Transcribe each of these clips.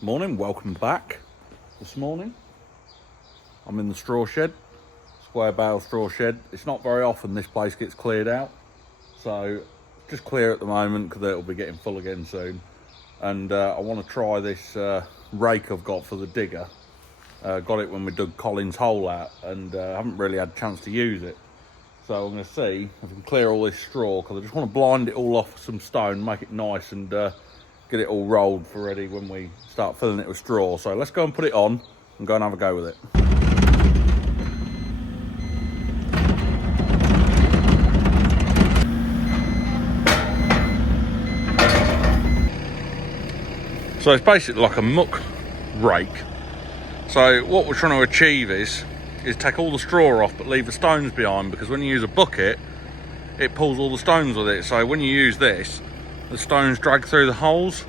Morning, welcome back. This morning I'm in the straw shed, square bale straw shed. It's not very often this place gets cleared out, so just clear at the moment because it'll be getting full again soon. And I want to try this rake I've got for the digger. Got it when we dug Colin's hole out, and I haven't really had a chance to use it. So I'm going to see if I can clear all this straw, because I just want to blind it all off some stone, make it nice, and get it all rolled for ready when we start filling it with straw. So let's go and put it on and go and have a go with it. So it's basically like a muck rake. So what we're trying to achieve is take all the straw off but leave the stones behind, because when you use a bucket it pulls all the stones with it. So when you use this, the stones drag through the holes.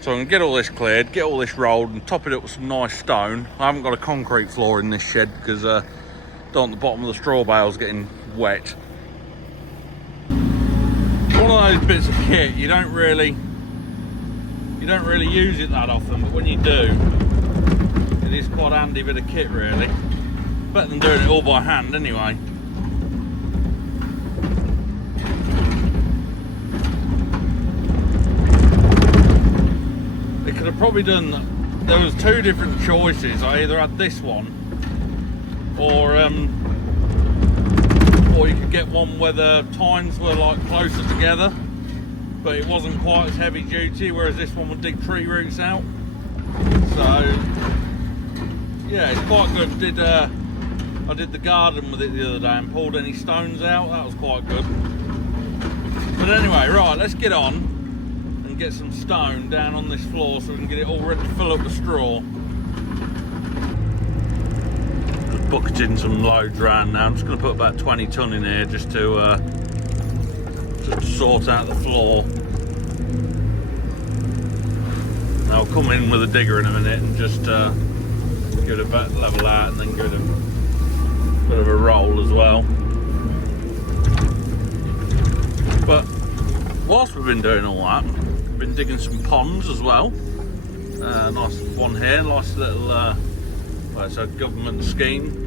So I'm going to get all this cleared, get all this rolled and top it up with some nice stone. I haven't got a concrete floor in this shed because don't want the bottom of the straw bales getting wet. One of those bits of kit you don't really use it that often, but when you do, it is quite a handy bit of kit really. Better than doing it all by hand anyway. They could have probably done, there was two different choices. I either had this one or you could get one where the tines were like closer together, but it wasn't quite as heavy duty, whereas this one would dig tree roots out. So yeah, it's quite good. I did the garden with it the other day and pulled any stones out. That was quite good. But anyway, right, let's get on and get some stone down on this floor so we can get it all ready to fill up with straw. Just bucketing some loads around now. I'm just going to put about 20 ton in here just to sort out the floor. And I'll come in with a digger in a minute and just give it a bit level out, and then give it a bit of a roll as well. But whilst we've been doing all that, we've been digging some ponds as well. Nice one here, nice little, well, it's a government scheme.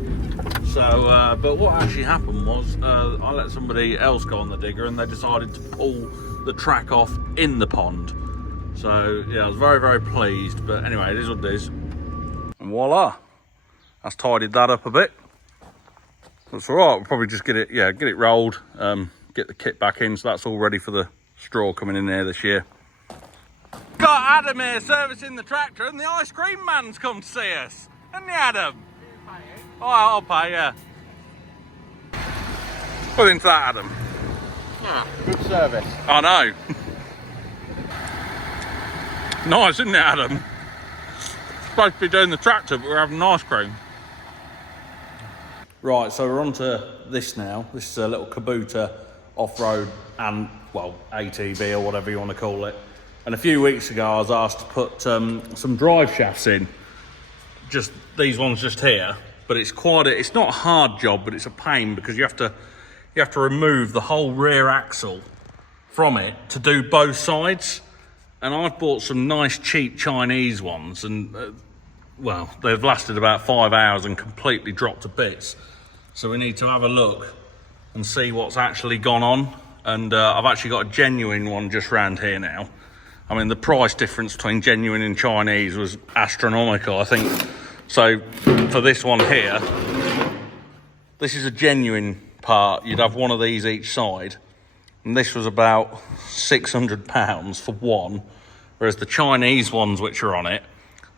So, but what actually happened was I let somebody else go on the digger and they decided to pull the track off in the pond. So yeah, I was very, very pleased. But anyway, it is what it is. And voila, that's tidied that up a bit. That's all right. We'll probably just get it rolled, get the kit back in, so that's all ready for the straw coming in there this year. Got Adam here servicing the tractor, and the ice cream man's come to see us. Hasn't he, Adam? Oh, I'll pay, yeah. Put into that, Adam. Yeah, good service. I know. Nice, isn't it, Adam? Supposed to be doing the tractor, but we're having ice cream. Right, so we're on to this now. This is a little Kubota off-road and, well, ATV or whatever you want to call it. And a few weeks ago I was asked to put some drive shafts in. Just these ones just here. But it's it's not a hard job, but it's a pain because you have to remove the whole rear axle from it to do both sides. And I've bought some nice cheap Chinese ones, and well, they've lasted about 5 hours and completely dropped to bits. So we need to have a look and see what's actually gone on. And I've actually got a genuine one just round here now. I mean, the price difference between genuine and Chinese was astronomical, I think. So for this one here, this is a genuine part. You'd have one of these each side. And this was about £600 for one. Whereas the Chinese ones which are on it,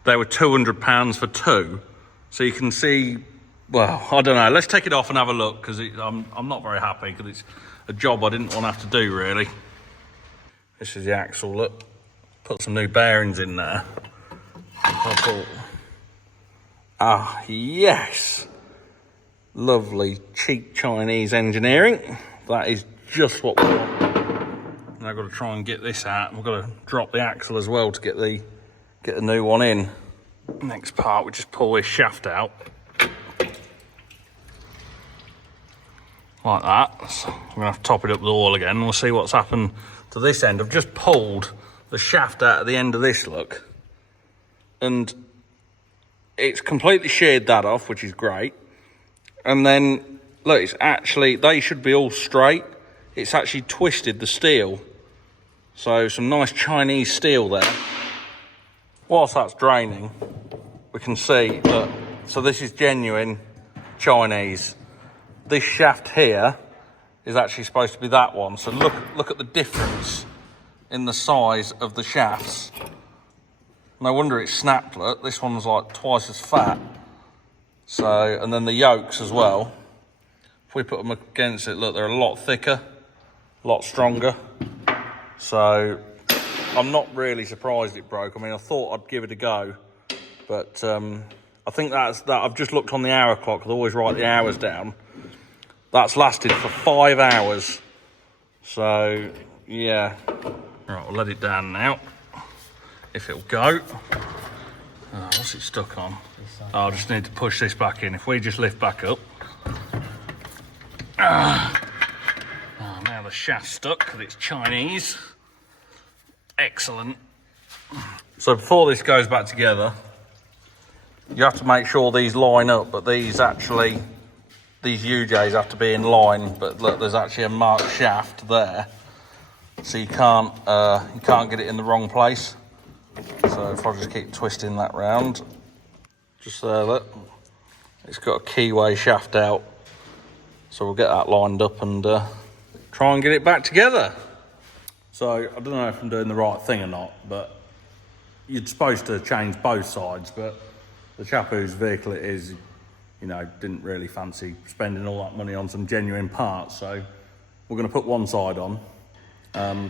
they were £200 for two. So you can see, well, I don't know. Let's take it off and have a look, because I'm not very happy, because it's a job I didn't want to have to do, really. This is the axle, look. Put some new bearings in there. I thought, ah, yes. Lovely, cheap Chinese engineering. That is just what we want. And I've got to try and get this out. We've got to drop the axle as well to get the new one in. Next part, we just pull this shaft out. Like that. So I'm going to have to top it up with oil again. We'll see what's happened to this end. I've just pulled the shaft out at the end of this, look. and it's completely sheared that off, which is great. And then, look, it's actually, they should be all straight. It's actually twisted the steel. So some nice Chinese steel there. Whilst that's draining, we can see that, so this is genuine Chinese. This shaft here is actually supposed to be that one. So look at the difference in the size of the shafts. No wonder it's snapped. Look, this one's like twice as fat. So, and then the yokes as well. If we put them against it, look, they're a lot thicker, a lot stronger. So I'm not really surprised it broke. I mean, I thought I'd give it a go, but I think that. I've just looked on the hour clock, 'cause I always write the hours down. That's lasted for 5 hours. So, yeah. Right, we'll let it down now, if it'll go. Oh, what's it stuck on? Oh, I just need to push this back in. If we just lift back up. Oh, now the shaft's stuck because it's Chinese. Excellent. So before this goes back together, you have to make sure these line up, but these UJs have to be in line. But look, there's actually a marked shaft there, so you can't get it in the wrong place. So if I just keep twisting that round, just there, look, it's got a keyway shaft out. So we'll get that lined up and try and get it back together. So I don't know if I'm doing the right thing or not, but you're supposed to change both sides, but the chap whose vehicle it is, you know, didn't really fancy spending all that money on some genuine parts. So we're going to put one side on.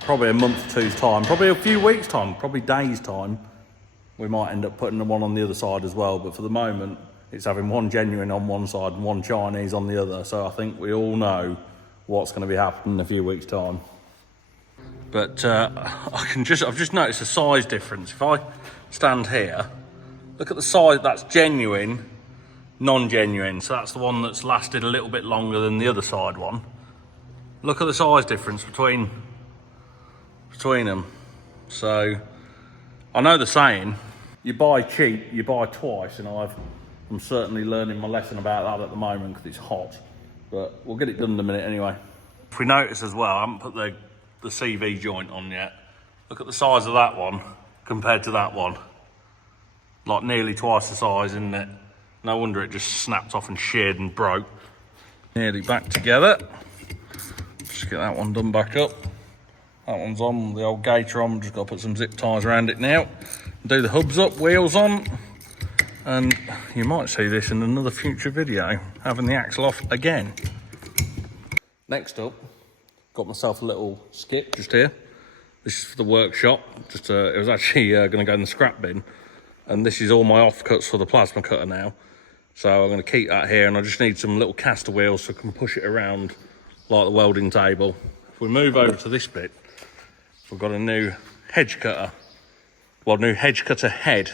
Probably a month or two's time, probably a few weeks' time, probably days' time, we might end up putting the one on the other side as well. But for the moment, it's having one genuine on one side and one Chinese on the other. So I think we all know what's going to be happening in a few weeks' time. But I've just noticed a size difference. If I stand here, look at the size. That's genuine, non-genuine. So that's the one that's lasted a little bit longer than the other side one. Look at the size difference between them. So I know the saying, you buy cheap, you buy twice, and I'm certainly learning my lesson about that at the moment because it's hot. But we'll get it done in a minute anyway. If we notice as well, I haven't put the CV joint on yet. Look at the size of that one compared to that one. Like nearly twice the size, isn't it? No wonder it just snapped off and sheared and broke. Nearly back together. Just get that one done back up. That one's on, the old gator on. Just got to put some zip ties around it now. Do the hubs up, wheels on. And you might see this in another future video, having the axle off again. Next up, got myself a little skip just here. This is for the workshop. It was actually going to go in the scrap bin. And this is all my offcuts for the plasma cutter now. So I'm going to keep that here, and I just need some little caster wheels so I can push it around like the welding table. If we move over to this bit, we've got a new hedge cutter. Well, new hedge cutter head.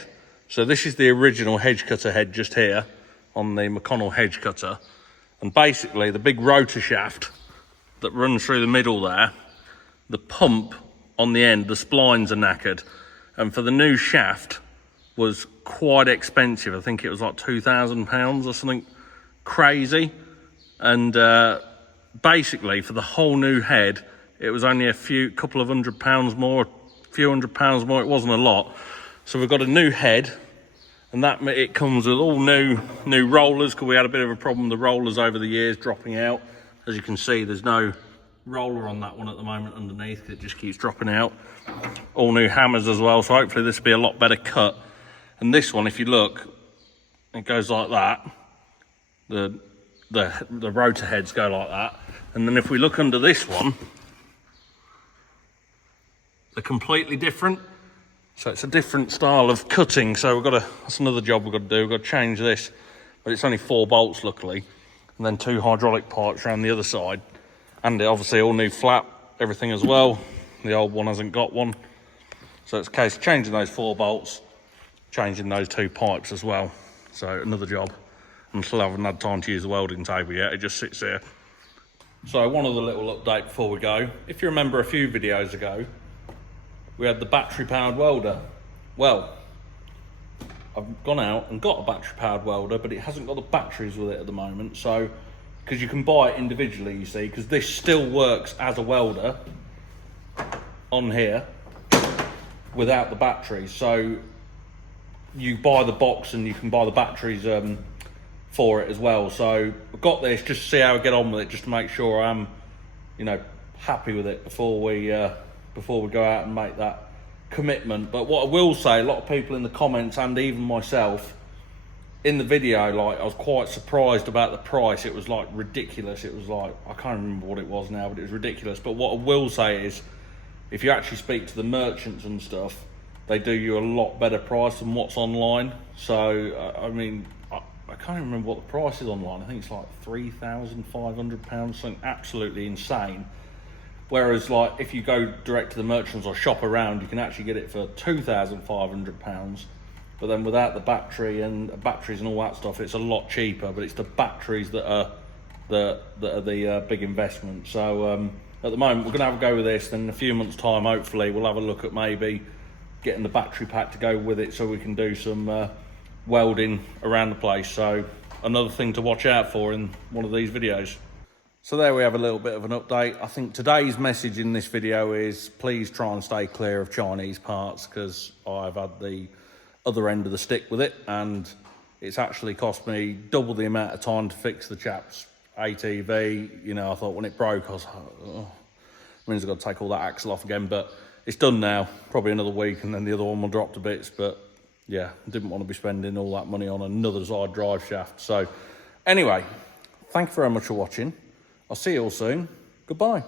So this is the original hedge cutter head just here on the McConnell hedge cutter. And basically the big rotor shaft that runs through the middle there, the pump on the end, the splines are knackered. And for the new shaft was quite expensive. I think it was like £2,000 or something crazy. And basically for the whole new head, it was only a couple of £100 more, a few £100 more. It wasn't a lot. So we've got a new head, and that it comes with all new rollers, because we had a bit of a problem with the rollers over the years dropping out. As you can see, there's no roller on that one at the moment underneath. It just keeps dropping out. All new hammers as well, so hopefully this will be a lot better cut. And this one, if you look, it goes like that. The rotor heads go like that. And then if we look under this one, they're completely different. So it's a different style of cutting. So that's another job we've got to do. We've got to change this, but it's only 4 bolts luckily. And then 2 hydraulic pipes around the other side. And obviously all new flap, everything as well. The old one hasn't got one. So it's a case of changing those 4 bolts, changing those 2 pipes as well. So another job. I still haven't had time to use the welding table yet. It just sits there. So one other little update before we go. If you remember a few videos ago, we had the battery powered welder. Well, I've gone out and got a battery powered welder, but it hasn't got the batteries with it at the moment. So, because you can buy it individually, you see, because this still works as a welder on here without the batteries. So you buy the box and you can buy the batteries for it as well. So I've got this just to see how I get on with it, just to make sure I'm, you know, happy with it before we go out and make that commitment. But what I will say, a lot of people in the comments and even myself in the video, like, I was quite surprised about the price. It was like ridiculous. It was like, I can't remember what it was now, but it was ridiculous. But what I will say is, if you actually speak to the merchants and stuff, they do you a lot better price than what's online. So I mean, I can't even remember what the price is online. I think it's like £3,500, something absolutely insane. Whereas, like, if you go direct to the merchants or shop around, you can actually get it for £2,500. But then without the batteries and all that stuff, it's a lot cheaper. But it's the batteries that are the big investment. So at the moment, we're going to have a go with this. Then in a few months' time, hopefully, we'll have a look at maybe getting the battery pack to go with it, so we can do some welding around the place. So another thing to watch out for in one of these videos. So there we have a little bit of an update. I think today's message in this video is please try and stay clear of Chinese parts, because I've had the other end of the stick with it, and it's actually cost me double the amount of time to fix the chap's ATV. You know, I thought when it broke, I was like, oh, means I've got to take all that axle off again, but it's done now. Probably another week and then the other one will drop to bits. But yeah, didn't want to be spending all that money on another side drive shaft. So anyway, thank you very much for watching. I'll see you all soon. Goodbye.